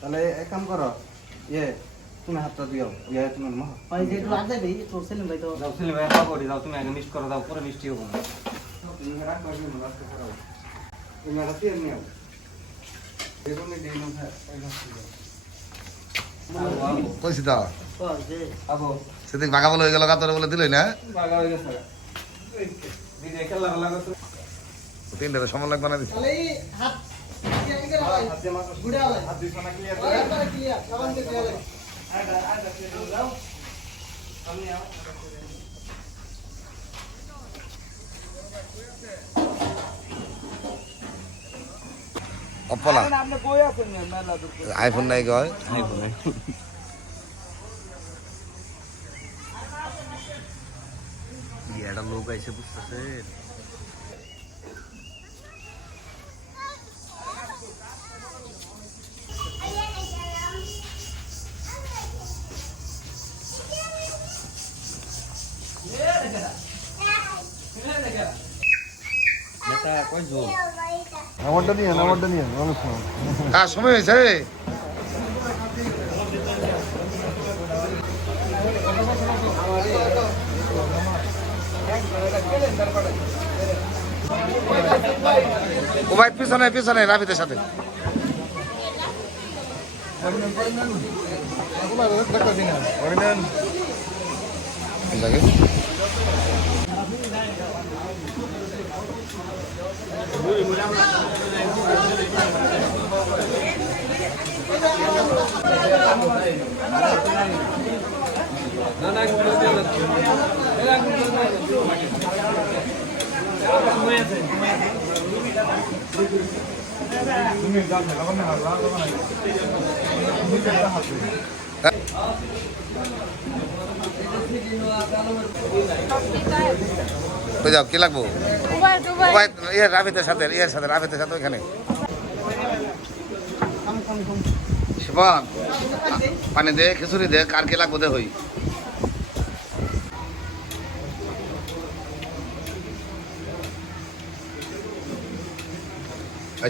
তাহলে এক কাম করো ইয়ে তুমি হাতটা দিও ইয়ে তুমি মা ভাই যে একটু আগে দেই তোর সেলিম ভাই তো যাও সেলিম ভাই খাও করি যাও তুমি আগে মিক্স করো দাও পুরো মিষ্টি হবে না তুমি রাখো আমি মনে আসতে খারাপ তুমি রাতে নিও এরকমই দিন না কইছি তো আবো সেদিন ভাগা বলে হয়ে গেল তোর বলে দিলই না লাগা হয়ে গেছে দিদি খেলা লাগা তো তিনটা সময় লাগবে না দিছি তাহলে হাত ক্লিয়ার করে ভাই হাত দিয়ে মাথা গুড়া ভাই হাত দিয়ে সোনা ক্লিয়ার একবারে ক্লিয়ার সাবান দিয়ে ক্লিয়ার আডা ক্লিয়ার দাও আমি আও অপলা আপনি বই আছেন মেলা দূর আইফোন নাই কয় আইফোন এটা লোক আইসে বুঝতেছে আমারটা নিয়ে নমস্কার কার সময় হয়েছে ও ভাই পিছনে পিছনে রাবিদের সাথে তো যাও কি লাগবো ভাই ইয়ে রাবিদের সাথে রাবিদের সাথে ওইখানে শিবন পানি দে খিচুড়ি দে কার কি লাগবো দে হই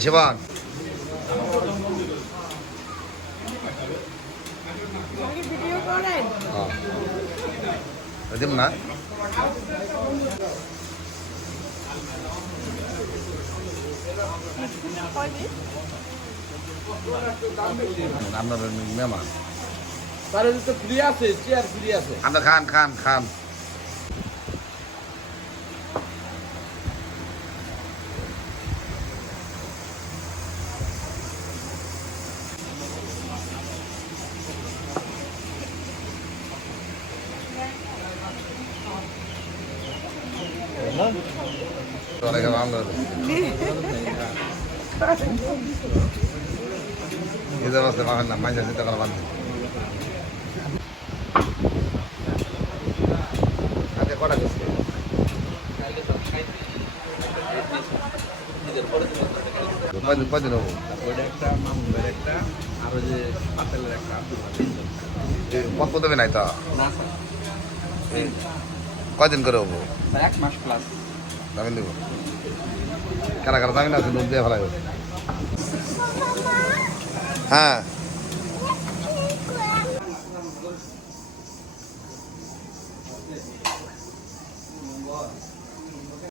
শিবন দিম না আপনার মেহমান ফ্রি আছে চেয়ার ফ্রি আছে আপনার খান খান খান ঈদের বাসে মাফেন না মাইজা চিন্তা করা বান্ধব আগে কটা গেছে কদিন হবো ওইটা একটা মামুনের একটা আর ওই যে পাতেলের একটা কত দেবে নাই তা না স্যার কদিন করে হবো স্যার 1 মাস প্লাস জামিন দেবো কারা কারা জামিন আছে লোক দিয়ে ফেলাই হ্যাঁ